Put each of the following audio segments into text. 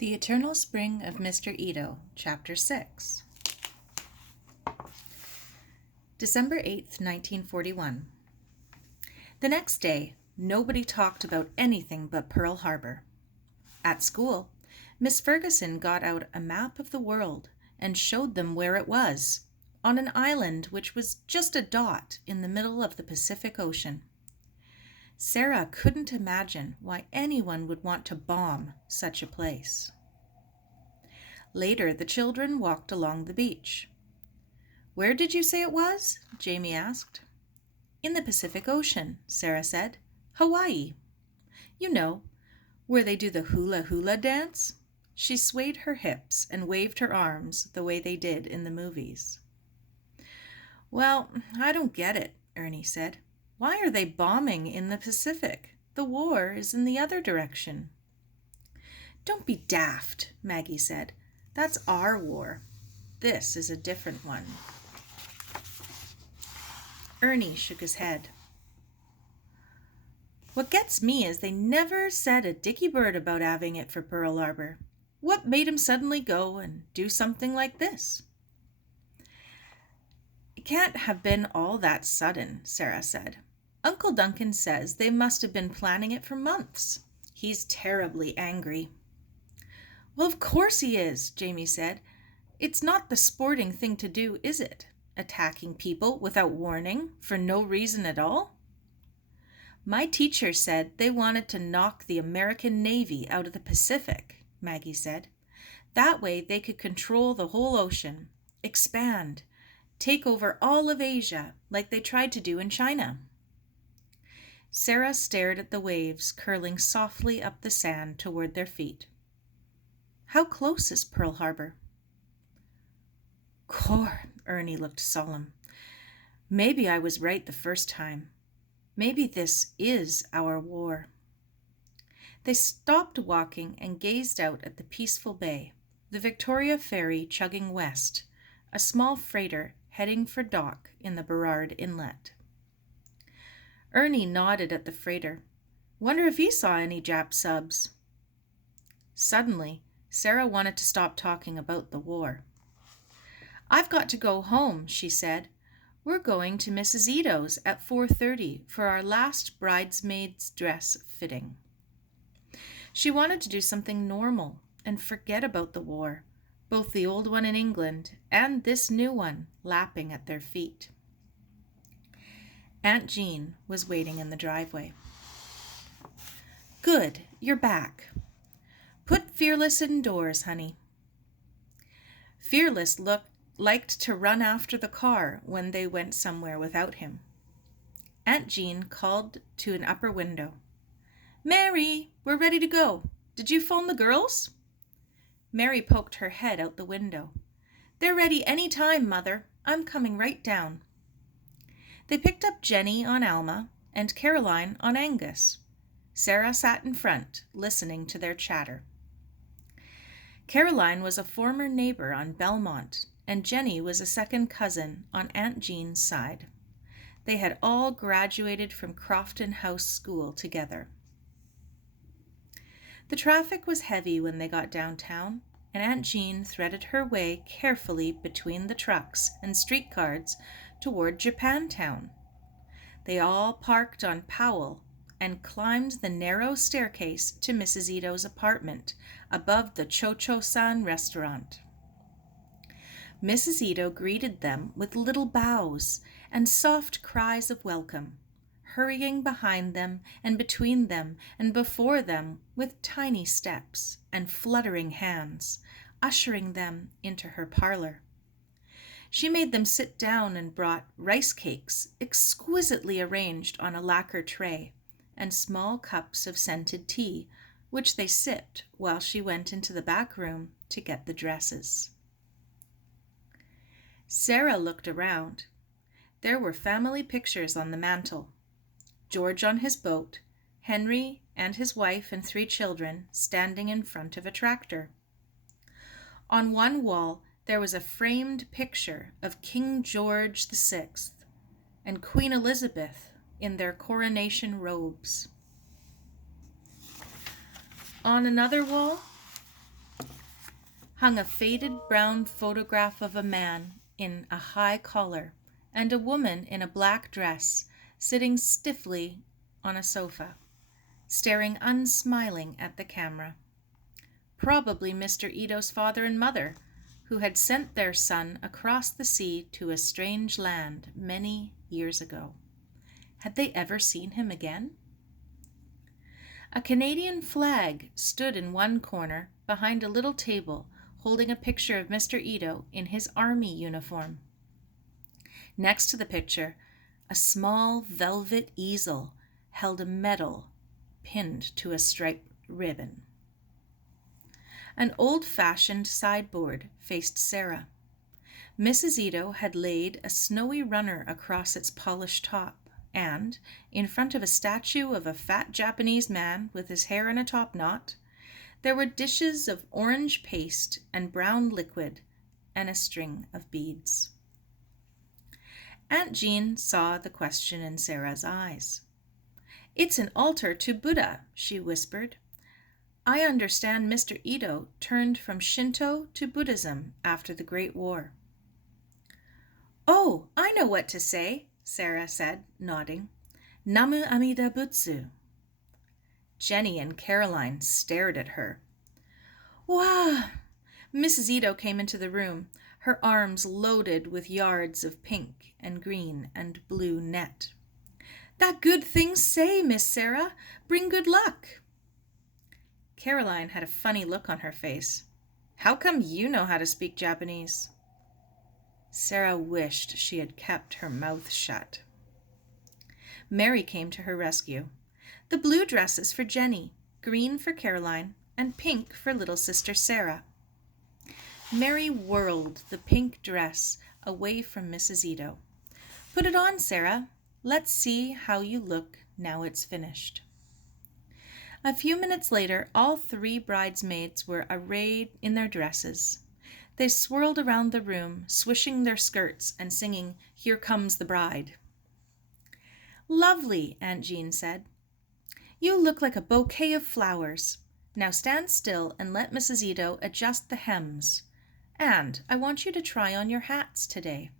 The Eternal Spring of Mr. Ito, Chapter 6. December 8th, 1941. The next day, nobody talked about anything but Pearl Harbour. At school, Miss Ferguson got out a map of the world and showed them where it was, on an island which was just a dot in the middle of the Pacific Ocean. Sara couldn't imagine why anyone would want to bomb such a place. Later, the children walked along the beach. "Where did you say it was?" Jamie asked. "In the Pacific Ocean," Sara said. "Hawaii. You know, where they do the hula hula dance?" She swayed her hips and waved her arms the way they did in the movies. "Well, I don't get it," Ernie said. "Why are they bombing in the Pacific? The war is in the other direction." "Don't be daft," Maggie said. "That's our war. This is a different one." Ernie shook his head. "What gets me is they never said a dicky bird about having it for Pearl Harbour. What made 'em suddenly go and do something like this?" "It can't have been all that sudden," Sara said. "Uncle Duncan says they must have been planning it for months. He's terribly angry." "Well, of course he is," Jamie said. "It's not the sporting thing to do, is it? Attacking people without warning, for no reason at all?" "My teacher said they wanted to knock the American Navy out of the Pacific," Maggie said. "That way they could control the whole ocean, expand, take over all of Asia like they tried to do in China." Sara stared at the waves curling softly up the sand toward their feet. "How close is Pearl Harbour?" "Core," Ernie looked solemn. "Maybe I was right the first time. Maybe this is our war." They stopped walking and gazed out at the peaceful bay, the Victoria Ferry chugging west, a small freighter heading for dock in the Burrard Inlet. Ernie nodded at the freighter. "Wonder if he saw any Jap subs." Suddenly, Sara wanted to stop talking about the war. "I've got to go home," she said. "We're going to Mrs. Ito's at 4:30 for our last bridesmaid's dress fitting." She wanted to do something normal and forget about the war, both the old one in England and this new one lapping at their feet. Aunt Jean was waiting in the driveway. "Good, you're back. Put Fearless indoors, honey." Fearless liked to run after the car when they went somewhere without him. Aunt Jean called to an upper window. "Mary, we're ready to go. Did you phone the girls?" Mary poked her head out the window. "They're ready any time, Mother. I'm coming right down." They picked up Jenny on Alma and Caroline on Angus. Sara sat in front, listening to their chatter. Caroline was a former neighbor on Belmont, and Jenny was a second cousin on Aunt Jean's side. They had all graduated from Crofton House School together. The traffic was heavy when they got downtown, and Aunt Jean threaded her way carefully between the trucks and streetcars toward Japantown. They all parked on Powell and climbed the narrow staircase to Mrs. Ito's apartment above the Cho-Cho-san restaurant. Mrs. Ito greeted them with little bows and soft cries of welcome, hurrying behind them and between them and before them with tiny steps and fluttering hands, ushering them into her parlor. She made them sit down and brought rice cakes exquisitely arranged on a lacquer tray and small cups of scented tea, which they sipped while she went into the back room to get the dresses. Sara looked around. There were family pictures on the mantel. George on his boat, Henry and his wife and 3 children standing in front of a tractor. On one wall, there was a framed picture of King George VI and Queen Elizabeth in their coronation robes. On another wall, hung a faded brown photograph of a man in a high collar and a woman in a black dress sitting stiffly on a sofa, staring unsmiling at the camera. Probably Mr. Ito's father and mother, who had sent their son across the sea to a strange land many years ago. Had they ever seen him again? A Canadian flag stood in one corner behind a little table holding a picture of Mr. Ito in his army uniform. Next to the picture, a small velvet easel held a medal pinned to a striped ribbon. An old-fashioned sideboard faced Sara. Mrs. Ito had laid a snowy runner across its polished top, and, in front of a statue of a fat Japanese man with his hair in a top knot, there were dishes of orange paste and brown liquid and a string of beads. Aunt Jean saw the question in Sara's eyes. "It's an altar to Buddha," she whispered. "I understand Mr. Ito turned from Shinto to Buddhism after the Great War." "Oh, I know what to say," Sara said, nodding. "Namu Amida Butsu." Jenny and Caroline stared at her. "Wow!" Mrs. Ito came into the room, her arms loaded with yards of pink and green and blue net. "That good thing say, Miss Sara. Bring good luck." Caroline had a funny look on her face. "How come you know how to speak Japanese?" Sara wished she had kept her mouth shut. Mary came to her rescue. "The blue dress is for Jenny, green for Caroline, and pink for little sister Sara." Mary whirled the pink dress away from Mrs. Ito. "Put it on, Sara. Let's see how you look now it's finished." A few minutes later, all three bridesmaids were arrayed in their dresses. They swirled around the room, swishing their skirts and singing, "Here Comes the Bride." "Lovely," Aunt Jean said. "You look like a bouquet of flowers. Now stand still and let Mrs. Ito adjust the hems. And I want you to try on your hats today."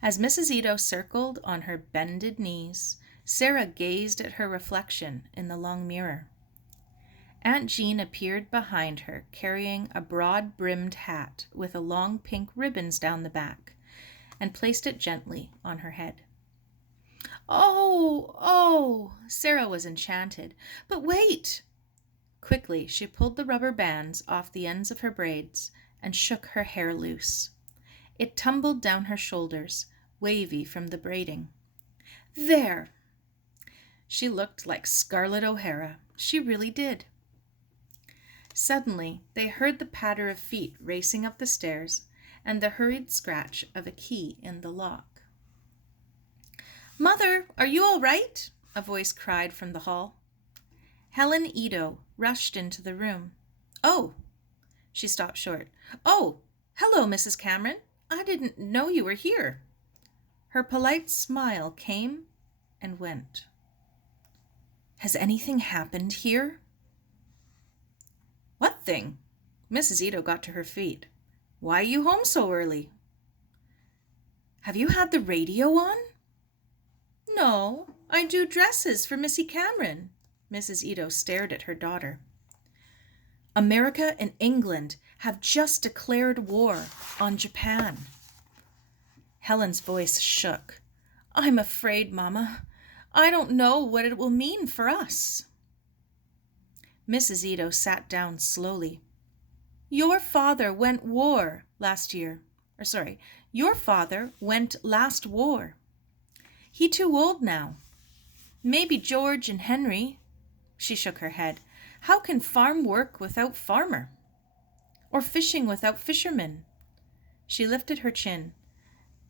As Mrs. Ito circled on her bended knees, Sara gazed at her reflection in the long mirror. Aunt Jean appeared behind her, carrying a broad-brimmed hat with long pink ribbons down the back, and placed it gently on her head. "Oh, oh!" Sara was enchanted. "But wait!" Quickly, she pulled the rubber bands off the ends of her braids and shook her hair loose. It tumbled down her shoulders, wavy from the braiding. "There!" She looked like Scarlett O'Hara. She really did. Suddenly, they heard the patter of feet racing up the stairs and the hurried scratch of a key in the lock. "Mother, are you all right?" a voice cried from the hall. Helen Ito rushed into the room. "Oh!" She stopped short. "Oh, hello, Mrs. Cameron. I didn't know you were here." Her polite smile came and went. "Has anything happened here?" "What thing?" Mrs. Ito got to her feet. "Why are you home so early?" "Have you had the radio on?" "No, I do dresses for Missy Cameron." Mrs. Ito stared at her daughter. "America and England have just declared war on Japan." Helen's voice shook. "I'm afraid, Mama. I don't know what it will mean for us." Mrs. Ito sat down slowly. Your father went last war. He too old now. Maybe George and Henry." She shook her head. "How can farm work without farmer? Or fishing without fisherman?" She lifted her chin.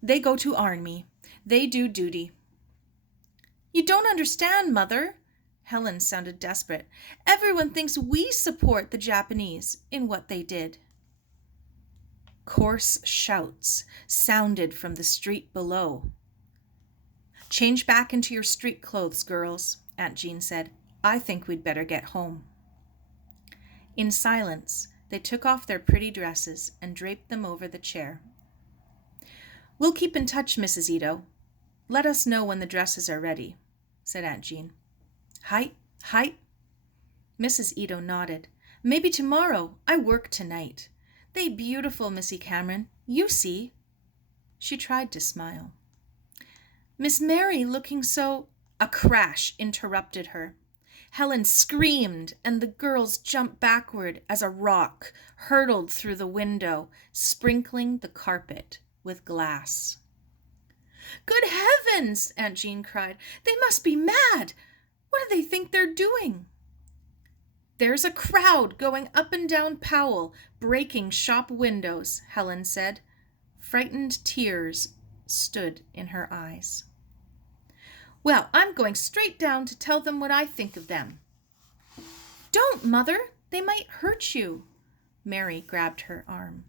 "They go to army. They do duty." "You don't understand, Mother." Helen sounded desperate. "Everyone thinks we support the Japanese in what they did." Coarse shouts sounded from the street below. "Change back into your street clothes, girls," Aunt Jean said. "I think we'd better get home." In silence, They took off their pretty dresses and draped them over the chair. "We'll keep in touch, Mrs. Ito. Let us know when the dresses are ready," said Aunt Jean. "Hi. Mrs. Ito nodded. "Maybe tomorrow. I work tonight. They beautiful, Missy Cameron. You see." She tried to smile. "Miss Mary looking so—" A crash interrupted her. Helen screamed, and the girls jumped backward as a rock hurtled through the window, sprinkling the carpet with glass. "Good heavens!" Aunt Jean cried. "They must be mad! What do they think they're doing?" "There's a crowd going up and down Powell, breaking shop windows," Helen said. Frightened tears stood in her eyes. "Well, I'm going straight down to tell them what I think of them." "Don't, Mother! They might hurt you." Mary grabbed her arm.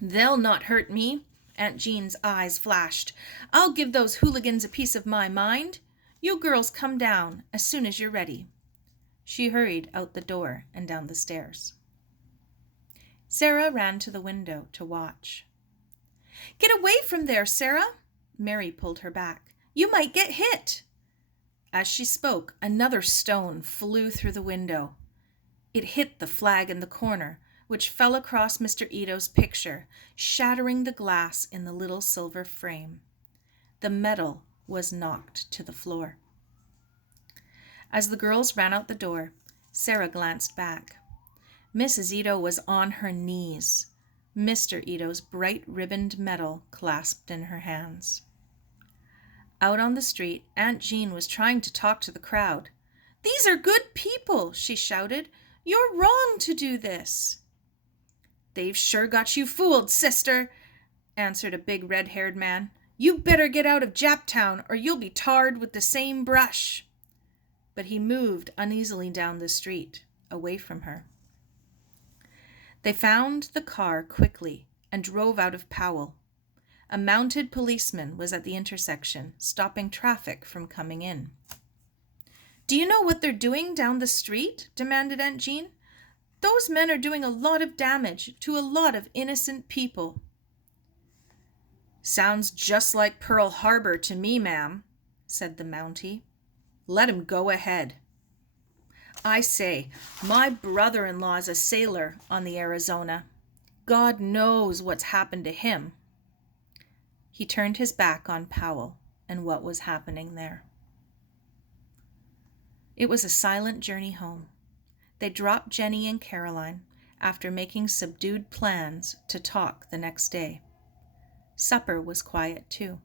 "They'll not hurt me." Aunt Jean's eyes flashed. "I'll give those hooligans a piece of my mind. You girls come down as soon as you're ready." She hurried out the door and down the stairs. Sara ran to the window to watch. "Get away from there, Sara!" Mary pulled her back. "You might get hit." As she spoke, another stone flew through the window. It hit the flag in the corner, which fell across Mr. Ito's picture, shattering the glass in the little silver frame. The metal was knocked to the floor. As the girls ran out the door, Sara glanced back. Mrs. Ito was on her knees, Mr. Ito's bright ribboned medal clasped in her hands. Out on the street, Aunt Jean was trying to talk to the crowd. "These are good people," she shouted. "You're wrong to do this." "They've sure got you fooled, sister," answered a big red-haired man. "You better get out of Japtown or you'll be tarred with the same brush." But he moved uneasily down the street, away from her. They found the car quickly and drove out of Powell. A mounted policeman was at the intersection, stopping traffic from coming in. "Do you know what they're doing down the street?" demanded Aunt Jean. "Those men are doing a lot of damage to a lot of innocent people." "Sounds just like Pearl Harbour to me, ma'am," said the Mountie. "Let him go ahead. I say, my brother-in-law is a sailor on the Arizona. God knows what's happened to him." He turned his back on Powell and what was happening there. It was a silent journey home. They dropped Jenny and Caroline after making subdued plans to talk the next day. Supper was quiet too.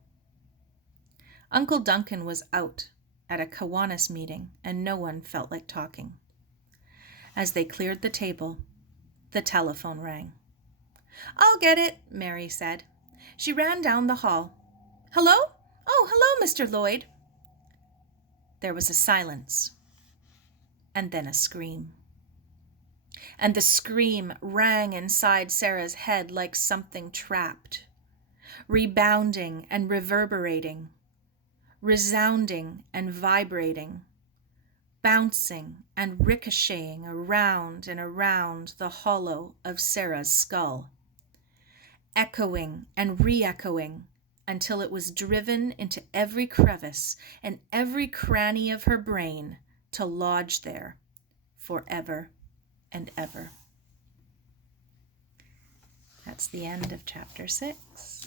Uncle Duncan was out at a Kiwanis meeting and no one felt like talking. As they cleared the table, the telephone rang. "I'll get it," Mary said. She ran down the hall. "Hello? Oh, hello, Mr. Lloyd." There was a silence, and then a scream. And the scream rang inside Sara's head like something trapped, rebounding and reverberating, resounding and vibrating, bouncing and ricocheting around and around the hollow of Sara's skull, echoing and re-echoing until it was driven into every crevice and every cranny of her brain to lodge there forever and ever. That's the end of chapter 6.